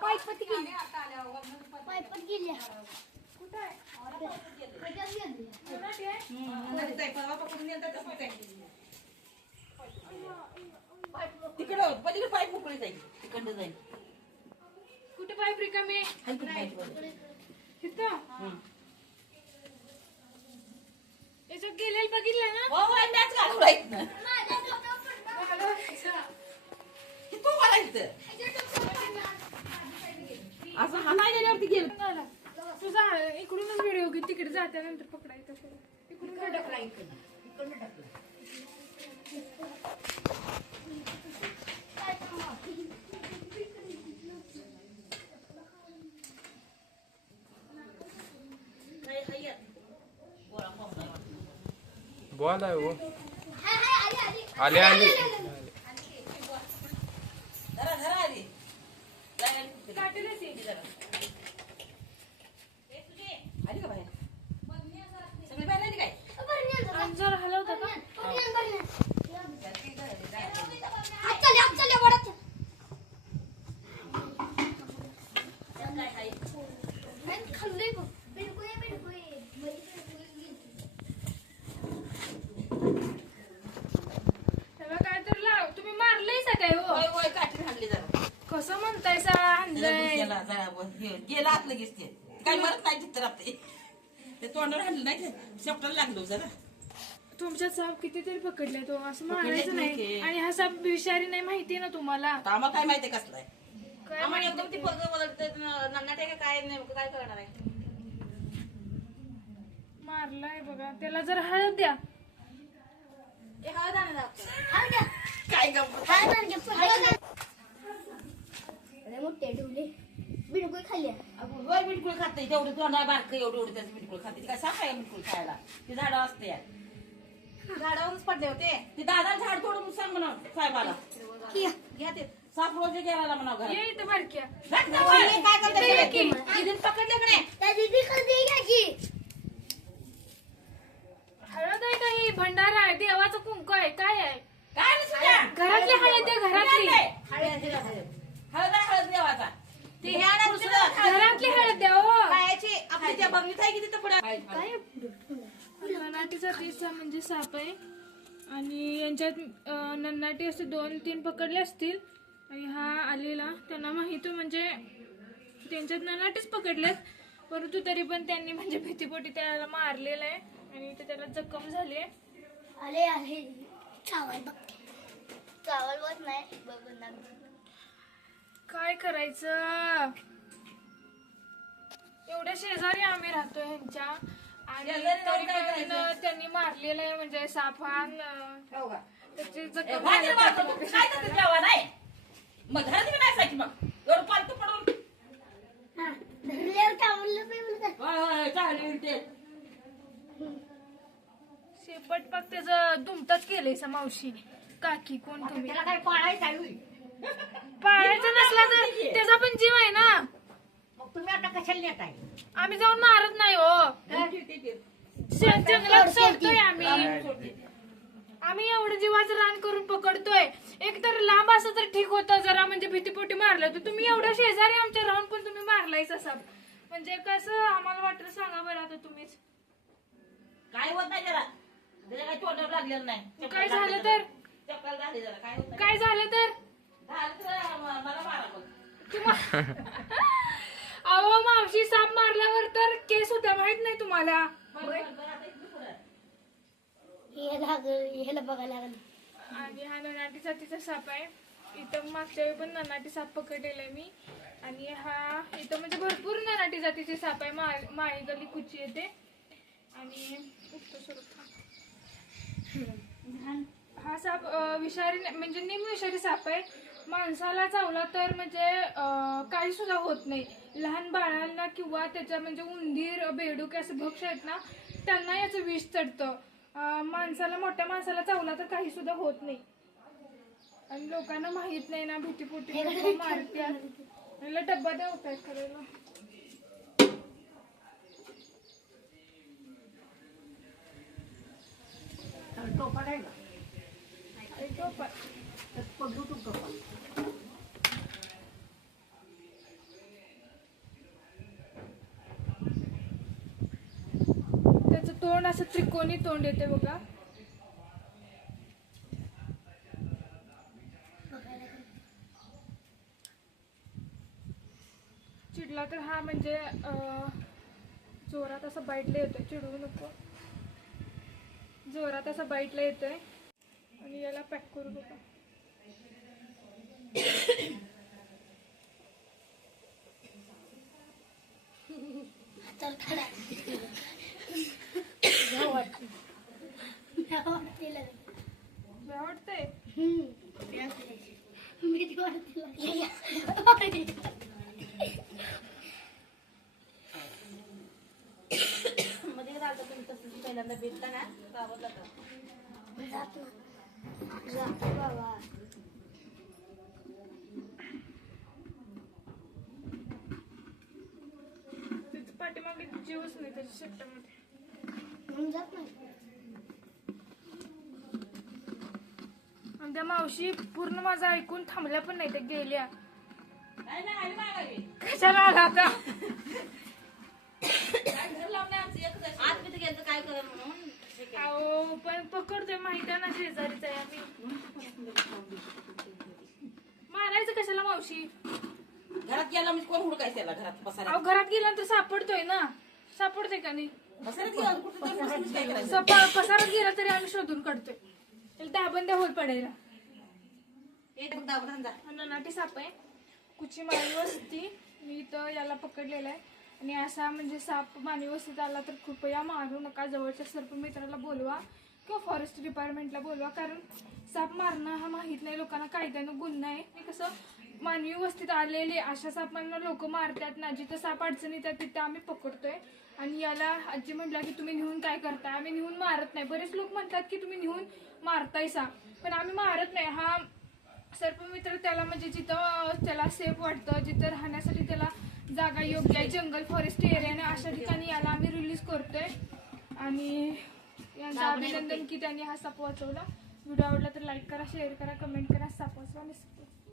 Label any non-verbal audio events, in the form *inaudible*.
पायपत गेली. पायपत गेली ह्याच्यात गेली. तिकडं पलीकडे पाईप मोकळी जाईल. तिकडं जाईल. कुठे पाईप रिकामी हं. याच्यात गेलेलं बघितलं ना? हो, हो, मॅच घालू राहीत ना. की तू मला इथं. असं हाणाय गेल्यावरती गेलं. तुझा इकडूनच व्हिडिओ घे तिकडे जात्यानंतर पकडायचं पुढं. इकडून हो हाय. आले आले काटेलच ये. जरा. आली का बाहेर सगळी बाहेर आली काय बरं, नेल जरा. आणि जरा हलवता का बरं, नेल, बरं, नेल. जाती काय, जाती. आत चालले, आत चालले, वरात चालले. काय, काय? नाही, खाल्लंय बघ. बिडकुई, बिडकुई. मध्ये बिडकुई गेली. त्याला काय तर लाव तुम्ही मारलंय सा काय हो होय, होय, काठी हाणली जरा. कसं म्हणताय सा त्याला आणलंय गेला, जरा वर- हे, गेला आत लगेच ते. काय मरत नाही चित्तर आपले ते तोंडावर हाणलं नाही ते शेपटाला लागलो जरा. तुमच्या साप कितीतरी पकडले तो असं मारायचं नाही. आणि हा साप विषारी नाही माहिती ना तुम्हाला. आता आम्हाला काय माहिती कसला आहे? काय आम्हाला एकदम ती बघ बदलत नन्नाटे का काय नेमकं काय करणार आहे? मारलाय बघा. त्याला जर हळद द्या. हे हळद आणा दाखव. द्या. काय. अरे मोठे ठेवले बिडकुई खाल्ली अगं, होय बिटकुळ खाते तेवढी तोंडा बारक एवढी एवढी त्याचं बिटकुळ खाते ती काय साफ आहे बिटकुळ खायला. ती झाडं असते झाडावरच पडले होते. ती दादा झाड तोडून सांग म्हणा साहेबाला. घ्या ते. साप रोज गेला म्हणा घरात. ये इथं बारक्या. काय करते पकडले का नाही त्या दीदी खाल्ली घ्यायची हळद आहे का ही भंडारा आहे देवाचं कुंकू आहे काय आहे काय नाही सुद्धा. घरातली हळद आहे घरातली हळद आहे, हळद देवाचा ते हे आणा दुसरं घरातली हळद द्या हो त्या बघणीत आहे की तिथं पुढे? म्हणजे साप आहे. आणि यांच्यात अं, नन्नाटी असे दोन तीन पकडले असतील. आणि हा आलेला. त्यांना माहिती म्हणजे त्यांच्यात नन्नाटीच पकडलेत परंतु तरी पण त्यांनी म्हणजे भीतीपोटी त्याला मारलेलं आहे. आणि ते त्याला जखम झाली आहे. आले आले चावल बघते चावल बघ नाही बघ काय करायचं? एवढ्या शेजारी आम्ही राहतो ह्यांच्या आणि शेजारी तरी राहून काय पण करायचं? त्यांनी मारलेलं आहे म्हणजे साफान हो का? त्याची ए, जखम भाजी झाली मारतो, पाठीमागे. तू काय करते जेव्हा नाही मग घरात बी नाही जायची मग एवढं पालतू पडून हा धरल्यावर चावलं नाही म्हणत होय, होय, चालेल ते. शेपट पाक त्याचं दुमताच केलंय सा मावशीने काकी कोण तुम्ही त्याला काय पाळायचं आहे होय? पाळायचं नसला तर *laughs* त्याचा पण जीव आहे ना मग तुम्ही आता कशाला नेत आहे आम्ही जाऊन मारत नाही हो. शे- जंगलात सोडतोय आम्ही. एवढं जीवाचं रान करून पकडतोय. एक तर लांब असं तर ठीक होतं जरा म्हणजे भीतीपोटी मारलं तर तुम्ही एवढं शेजारी आमच्या राहून पण तुम्ही मारलायच असा. म्हणजे कसं आम्हाला वाटलं सांगा बरं आता तुम्हीच. काय होत नाही जरा काय तोंडावर लागलेलं नाही. काय झालं तर? चप्पल झाली जरा काय होत नाही. काय झालं तर? झालं तर म- मला मारा तुम्हा अहो मावशी साप मारल्यावर तर केस होत्या माहीत नाही तुम्हाला. हे ह्याला बघायला लागल. आणि हा ननाटी जातीचा साप आहे. इथं मागच्या वेळी पण ननाटी साप पकडलेला आहे मी. आणि हा इथं म्हणजे भरपूर ननाटी जातीचे साप आहे. मा माळी गली कुची येते. आणि स्वरूप हा साप अं, विषारी नाही- म्हणजे निमविषारी साप आहे. माणसाला चावला तर म्हणजे अं, काही सुद्धा होत नाही. लहान बाळांना किंवा त्याच्या म्हणजे उंदीर बेडूक असे भक्ष आहेत ना त्यांना याचं विष चढतं. माणसाला मोठ्या माणसाला चावला तर काही सुद्धा होत नाही. आणि लोकांना माहीत नाही ना भीतीपोटी *laughs* मारत्यात डब्बा द्या उपाय करायला? टोपा तो पण- पडू तू असं त्रिकोणी तोंड येते बघा. चिडला तर हा म्हणजे जोरात असं बाईटला येतोय. चिडवू नको. जोरात असं बाईटला येतोय. आणि याला पॅक करू बघा तर पहिल्यांदा भेटला ना गावातला का जात ना जात बाबा त्याच्या पाठीमागे जीवच नाही त्याच्या शेपटामध्ये म्हणून जात नाही. आणि त्या मावशी पूर्ण माझं ऐकून थांबल्या पण नाही त्या गेल्या. नाही नाही आली मागावी कशाला आला आता? काय गेलं तर म्हणून आहे. अहो पण पकडतोय माहिती आहे ना शेजारीच आहे आम्ही. मारायचं कशाला मावशी? घरात गेला म्हणजे कोण हुडकायचं त्याला घरात बसायला. अहो घरात गेल्यानंतर सापडतोय ना. सापडतोय का नाही? तरी पसारात गेला तरी आम्ही शोधून काढतोय. त्याला दाबंद्या होल पडायला. ननाटी साप आहे. कुची मानवी वस्ती मी इथं याला पकडलेला आहे. आणि असा म्हणजे साप मानवी वस्तीत आला तर कृपया मारू नका. जवळच्या सर्पमित्राला बोलवा. किंवा फॉरेस्ट डिपार्टमेंटला बोलवा कारण साप मारणं हा माहीत नाही लोकांना कायद्यानं गुन्हा आहे. हे कसं मानवी वस्तीत आलेले अशा सापांना लोक मारतात ना जिथं साप अडचणीत आहे तिथं आम्ही पकडतोय. आणि याला आजी म्हटलं की तुम्ही नेऊन काय करताय? आम्ही नेऊन मारत नाही. बरेच लोक म्हणतात की तुम्ही नेऊन मारताय साप. पण आम्ही मारत नाही. हा सर्पमित्र त्याला म्हणजे जिथं त्याला सेफ वाटतं जिथं राहण्यासाठी त्याला जागा योग्य आहे जंगल फॉरेस्ट एरियाने अशा ठिकाणी याला आम्ही रिलीज करतोय. आणि यांचं अभिनंदन की त्यांनी हा साप वाचवला. व्हिडिओ आवडला तर लाईक करा शेअर करा कमेंट करा साप वाचवा.